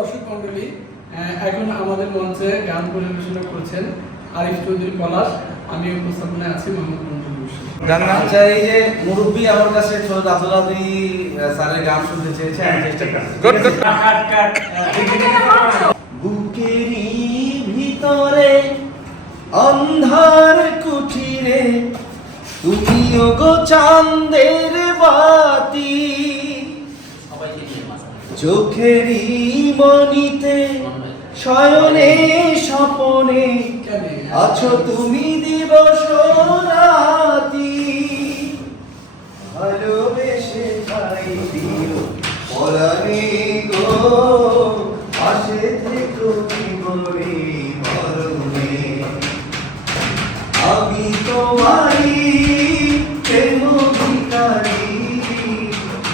দর্শক মণ্ডলী, এখন আমাদের মঞ্চে গান পরিবেশনা করছেন আরিফ চৌধুরী পলাশ। আমি উপস্থাপনায় আছি মোহাম্মদ মঞ্জুর হোসেন। আচ্ছা, এই যে মুরব্বী আমার কাছে ছোট আব্দুল্লাহ স্যারের গান শুনতে চেয়েছে, আমি চেষ্টা করছি। বুকেরই ভিতরে অন্ধার কুঠিরে তুমিও গো চাঁদের বাতি, চোখেরই মনিতে শয়নে স্বপনে আছো তুমি দিবস রাতি। ভালোবেসে ঠাই দিও পরাণে গো, পাশে থেকো জীবনে মরণে। আমি তোমারই প্রেম ভিখারি,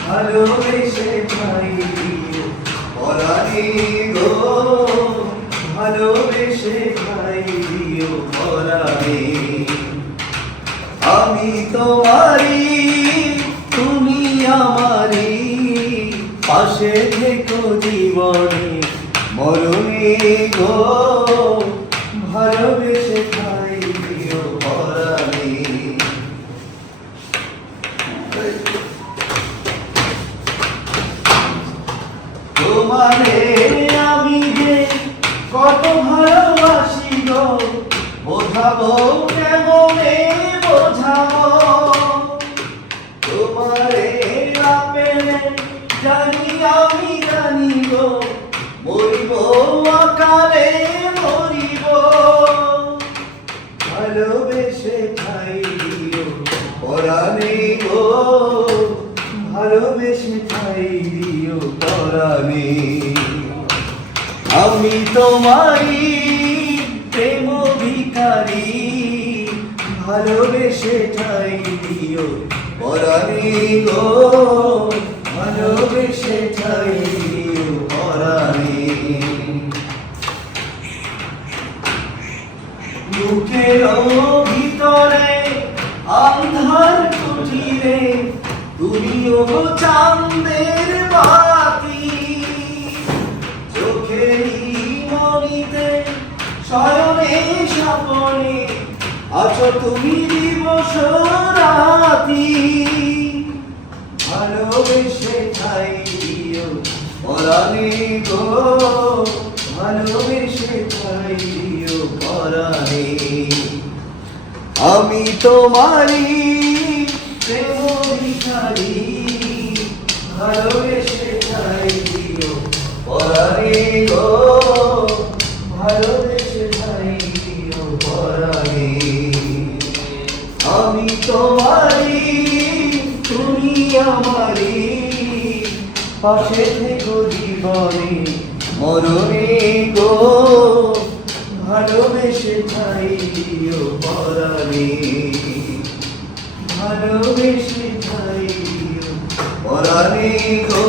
ভালোবেসে ঠাই দিও পরাণে গো, ভালোবেসে ঠাই দিও পরাণে। আমি তোমারই তুমি আমারই, পাশে থেকো জীবনে মরণে গো, ভালোবেসে ঠাই দিও পরাণে। তোমারে আমি যে কত ভালোবাসি গো, বোঝাবো কেমনে বোঝাবো। তোমারে না পেলে জানি আমি জানি গো, মরিব আকালে মরিব। ভালোবেসে ঠাই দিও পরাণে গো, ভালোবেসে ঠাই দিও পরাণে। আমি তোমারই প্রেম ভিখারি, ভালোবেসে ঠাই দিও পরাণে গো, ভালোবেসে ঠাই দিও পরাণে। বুকের ভিতরে অন্ধার কুঠিরে তুমিও গো চাঁদের বাতি, চোখেরই মনিতে শয়নে স্বপনে আছো তুমি দিবস রাতি। ভালোবেসে ঠাই দিও পরাণে গো, ভালোবেসে ঠাই দিও পরাণে। আমি তোমারই প্রেম ভিখারি, ভালোবেসে ঠাই দিও পরাণে গো, ভালোবেসে ঠাই দিও পরাণে। আমি তোমারই তুমি আমারই, পাশে থেকো জীবনে মরণে গো, ভালোবেসে ঠাই দিও পরাণে, ভালোবেসে ঠাই দিও পরাণে গো।